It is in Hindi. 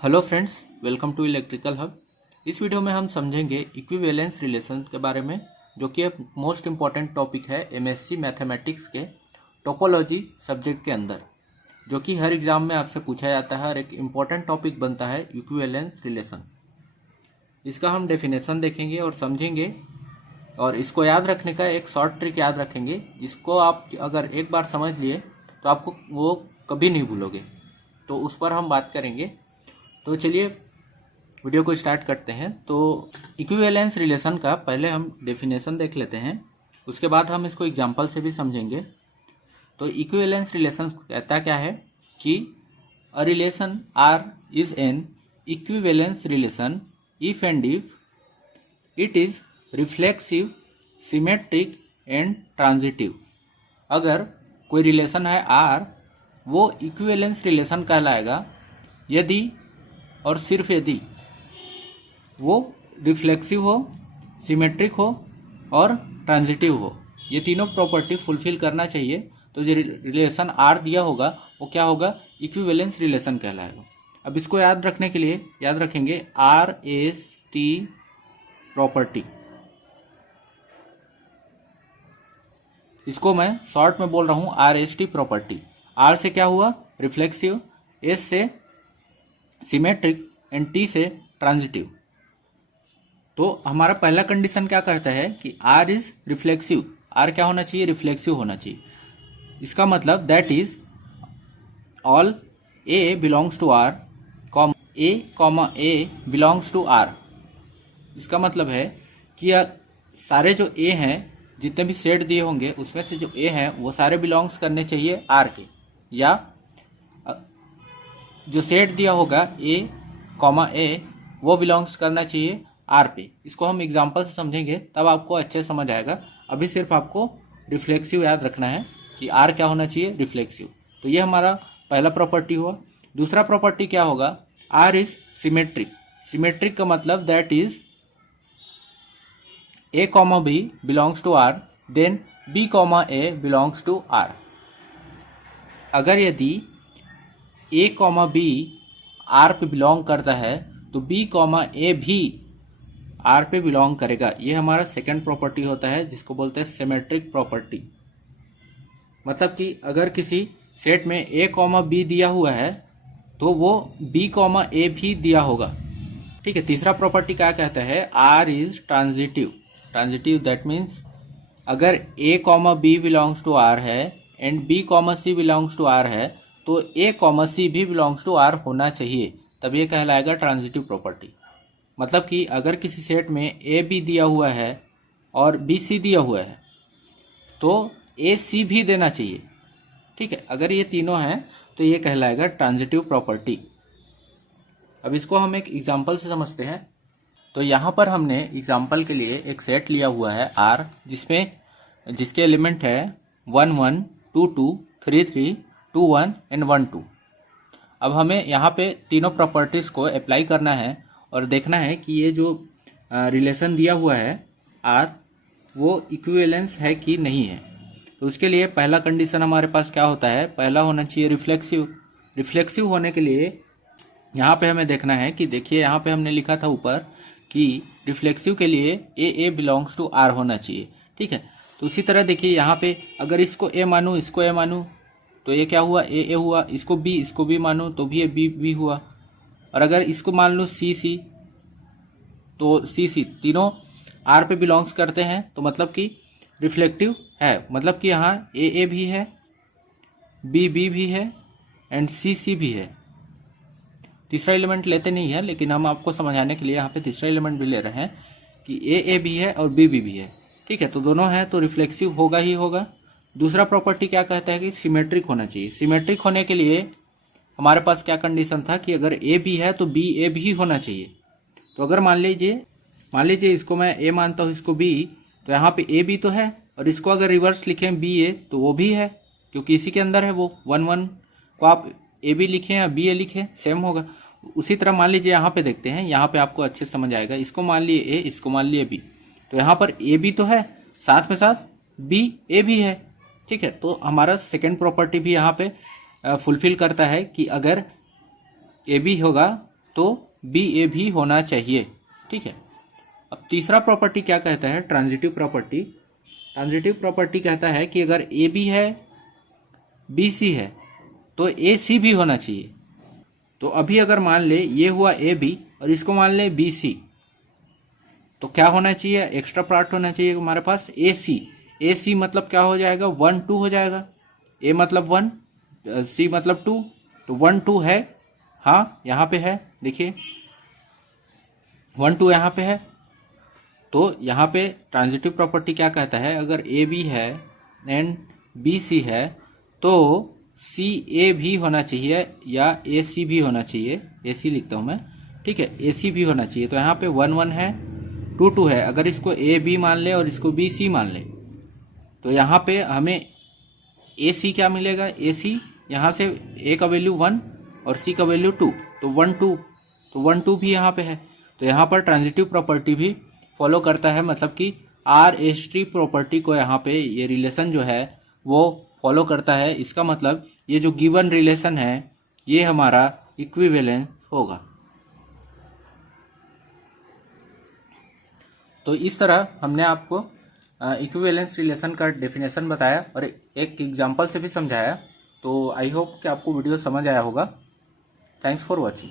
Hello friends, welcome to electrical hub. इस वीडियो में हम समझेंगे इक्विवेलेंस रिलेशन के बारे में, जो कि एक मोस्ट इम्पॉर्टेंट टॉपिक है एमएससी मैथमेटिक्स के टोपोलॉजी सब्जेक्ट के अंदर, जो कि हर एग्जाम में आपसे पूछा जाता है और एक इम्पॉर्टेंट टॉपिक बनता है इक्विवेलेंस रिलेशन। इसका हम डेफिनेशन देखेंगे और समझेंगे, और इसको याद रखने का एक शॉर्ट ट्रिक याद रखेंगे, जिसको आप अगर एक बार समझ लिए तो आपको वो कभी नहीं भूलोगे। तो उस पर हम बात करेंगे। तो चलिए वीडियो को स्टार्ट करते हैं। तो इक्विवेलेंस रिलेशन का पहले हम डेफिनेशन देख लेते हैं, उसके बाद हम इसको एग्जांपल से भी समझेंगे। तो इक्विवेलेंस रिलेशन कहता क्या है कि a relation R is an equivalence relation if and if it is reflexive, symmetric and transitive. अगर कोई रिलेशन है आर, वो इक्विवेलेंस रिलेशन कहलाएगा यदि और सिर्फ यदि वो रिफ्लेक्सिव हो, सिमेट्रिक हो और ट्रांजिटिव हो। ये तीनों प्रॉपर्टी फुलफिल करना चाहिए। तो जो रिलेशन आर दिया होगा वो क्या होगा, इक्विवेलेंस रिलेशन कहलाएगा। अब इसको याद रखने के लिए याद रखेंगे आर एस टी प्रॉपर्टी। इसको मैं शॉर्ट में बोल रहा हूं R S T property. R से क्या हुआ, रिफ्लेक्सिव, एस से सिमेट्रिक एंड टी से ट्रांजिटिव। तो हमारा पहला कंडीशन क्या कहता है कि आर इज रिफ्लेक्सिव। आर क्या होना चाहिए, रिफ्लेक्सिव होना चाहिए। इसका मतलब that is all A belongs to R, A belongs to R. इसका मतलब है कि सारे जो ए हैं, जितने भी सेट दिए होंगे उसमें से जो ए हैं वो सारे बिलोंग्स करने चाहिए आर के, या जो सेट दिया होगा ए वो बिलोंग्स करना चाहिए आर पे। इसको हम एग्जांपल से समझेंगे तब आपको अच्छे समझ आएगा। अभी सिर्फ आपको रिफ्लेक्सिव याद रखना है कि आर क्या होना चाहिए, रिफ्लेक्सिव। तो ये हमारा पहला प्रॉपर्टी हुआ। दूसरा प्रॉपर्टी क्या होगा, आर इज सिमेट्रिक। सिमेट्रिक का मतलब that is A comma B belongs to R, then B comma A belongs to R. अगर यदि ए कॉमा बी आर पे बिलोंग करता है तो बी कॉमा ए भी आर पे बिलोंग करेगा। ये हमारा सेकंड प्रॉपर्टी होता है, जिसको बोलते हैं सिमेट्रिक प्रॉपर्टी। मतलब कि अगर किसी सेट में ए कॉमा बी दिया हुआ है तो वो बी कॉमा ए भी दिया होगा। ठीक है। तीसरा प्रॉपर्टी क्या कहता है, R is transitive. Transitive that means अगर a comma B belongs to R है and b comma c belongs to R है तो ए कॉमा सी भी बिलोंग्स टू आर होना चाहिए, तब ये कहलाएगा ट्रांजिटिव प्रॉपर्टी। मतलब कि अगर किसी सेट में ए बी दिया हुआ है और बी सी दिया हुआ है तो ए सी भी देना चाहिए। ठीक है। अगर ये तीनों हैं तो ये कहलाएगा ट्रांजिटिव प्रॉपर्टी। अब इसको हम एक एग्जांपल से समझते हैं। तो यहाँ पर हमने एग्जांपल के लिए एक सेट लिया हुआ है आर, जिसके एलिमेंट है 1 1 2 2 3 3 2 1 एंड 1 2। अब हमें यहाँ पे तीनों प्रॉपर्टीज़ को अप्लाई करना है और देखना है कि ये जो रिलेशन दिया हुआ है आर, वो इक्विवेलेंस है कि नहीं है। तो उसके लिए पहला कंडीशन हमारे पास क्या होता है, पहला होना चाहिए रिफ्लेक्सिव। रिफ्लेक्सिव होने के लिए यहाँ पे हमें देखना है कि देखिए यहाँ पे हमने लिखा था ऊपर कि रिफ्लेक्सिव के लिए ए बिलोंग्स टू आर होना चाहिए। ठीक है। तो उसी तरह देखिए यहाँ पे अगर इसको ए मानूँ, इसको ए मानूँ तो ये क्या हुआ, ए हुआ। इसको बी मानूँ तो भी ये बी हुआ। और अगर इसको मान लूँ सी तो सी तीनों आर पे बिलोंग्स करते हैं, तो मतलब कि रिफ्लेक्टिव है। मतलब कि यहाँ ए भी है, बी भी है एंड सी भी है। तीसरा एलिमेंट लेते नहीं है, लेकिन हम आपको समझाने के लिए यहाँ पे तीसरा एलिमेंट भी ले रहे हैं कि ए भी है और बी भी है। ठीक है। तो दोनों है तो रिफ्लेक्सिव होगा ही होगा। दूसरा प्रॉपर्टी क्या कहता है कि सिमेट्रिक होना चाहिए। सिमेट्रिक होने के लिए हमारे पास क्या कंडीशन था कि अगर ए बी है तो बी ए भी होना चाहिए। तो अगर मान लीजिए इसको मैं ए मानता हूँ, इसको बी, तो यहाँ पे ए बी तो है, और इसको अगर रिवर्स लिखें बी ए तो वो भी है, क्योंकि इसी के अंदर है वो 1 1 को आप ए बी लिखें या बी ए लिखें सेम होगा। उसी तरह मान लीजिए यहाँ पे देखते हैं, यहाँ पे आपको अच्छे से समझ आएगा। इसको मान लिए ए, इसको मान लिए बी, तो यहाँ पर ए बी तो है, साथ में साथ बी ए भी है। ठीक है। तो हमारा सेकेंड प्रॉपर्टी भी यहाँ पे फुलफिल करता है कि अगर ए बी होगा तो बी ए भी होना चाहिए। ठीक है। अब तीसरा प्रॉपर्टी क्या कहता है, ट्रांजिटिव प्रॉपर्टी। ट्रांजिटिव प्रॉपर्टी कहता है कि अगर ए बी है, बी सी है, तो ए सी भी होना चाहिए। तो अभी अगर मान ले ये हुआ ए बी और इसको मान ले बी सी, तो क्या होना चाहिए, एक्स्ट्रा पार्ट होना चाहिए हमारे पास ए सी। ए सी मतलब क्या हो जाएगा, 1 2 हो जाएगा। ए मतलब 1, सी मतलब 2, तो 1 2 है। हाँ यहाँ पे है, देखिए 1 2 यहाँ पे है। तो यहाँ पे ट्रांजिटिव प्रॉपर्टी क्या कहता है, अगर ए बी है एंड बी सी है तो सी ए भी होना चाहिए या ए सी भी होना चाहिए। ए सी लिखता हूँ मैं, ठीक है, ए सी भी होना चाहिए। तो यहाँ पे 1 1 है, 2 2 है। अगर इसको ए बी मान ले और इसको बी सी मान ले तो यहाँ पे हमें ए सी क्या मिलेगा, ए सी यहाँ से ए का वैल्यू 1 और सी का वैल्यू 2, तो 1 2, तो 1 2 भी यहाँ पे है। तो यहाँ पर ट्रांजिटिव प्रॉपर्टी भी फॉलो करता है, मतलब कि आर एस टी प्रॉपर्टी को यहाँ पे ये रिलेशन जो है वो फॉलो करता है। इसका मतलब ये जो गिवन रिलेशन है ये हमारा इक्विवेलेंस होगा। तो इस तरह हमने आपको इक्विवेलेंस रिलेशन का डेफिनेशन बताया और एक एग्जांपल से भी समझाया। तो आई होप कि आपको वीडियो समझ आया होगा। Thanks for watching.